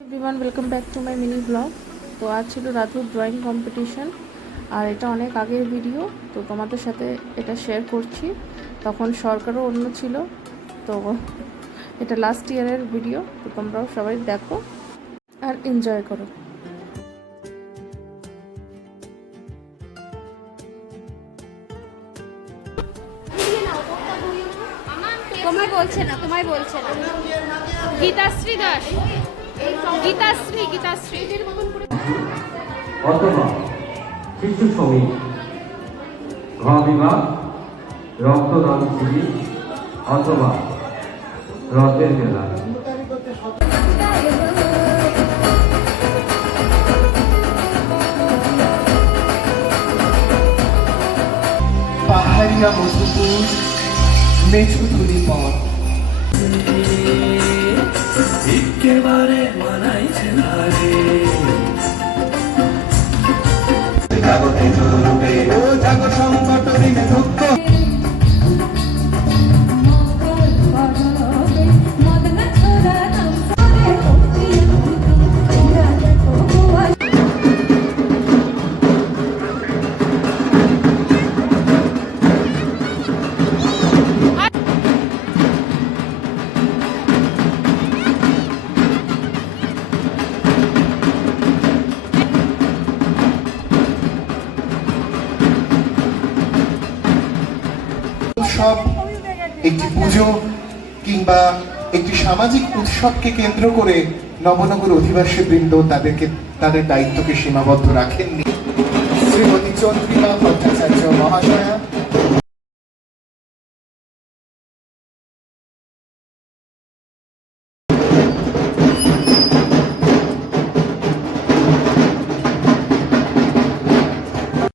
Everyone welcome back to my mini blog. तो आज ছিল রাধুর ড্রয়িং কম্পিটিশন আর এটা অনেক আগের ভিডিও, তো তোমাদের সাথে এটা শেয়ার করছি। তখন সরকারও অন্য ছিল, তো এটা লাস্ট ইয়ারের ভিডিও। তো তোমরাও সবাই দেখো আর এনজয় করো। তোমায় বলছে না গীতাশ্রী দাস, গীতাশ্রী অথবা শিশু শ্রমিক, ঘ বিভাগ রক্তদান শিবির অথবা রথের মেলা। পাহাড়িয়া মধুপুর মেছুতুলি পথ একেবারে মানাইছে না রে জাগতে চলবে ও জাগ সংকটে দুঃখ উৎসব একটি পুজো কিংবা একটি সামাজিক উৎসবকে কেন্দ্র করে নবনগর অধিবাসী বৃন্দ তাদের দায়িত্বকে সীমাবদ্ধ রাখেননি। শ্রীমতী চন্দ্রিমা ভট্টাচার্য মহাশয়া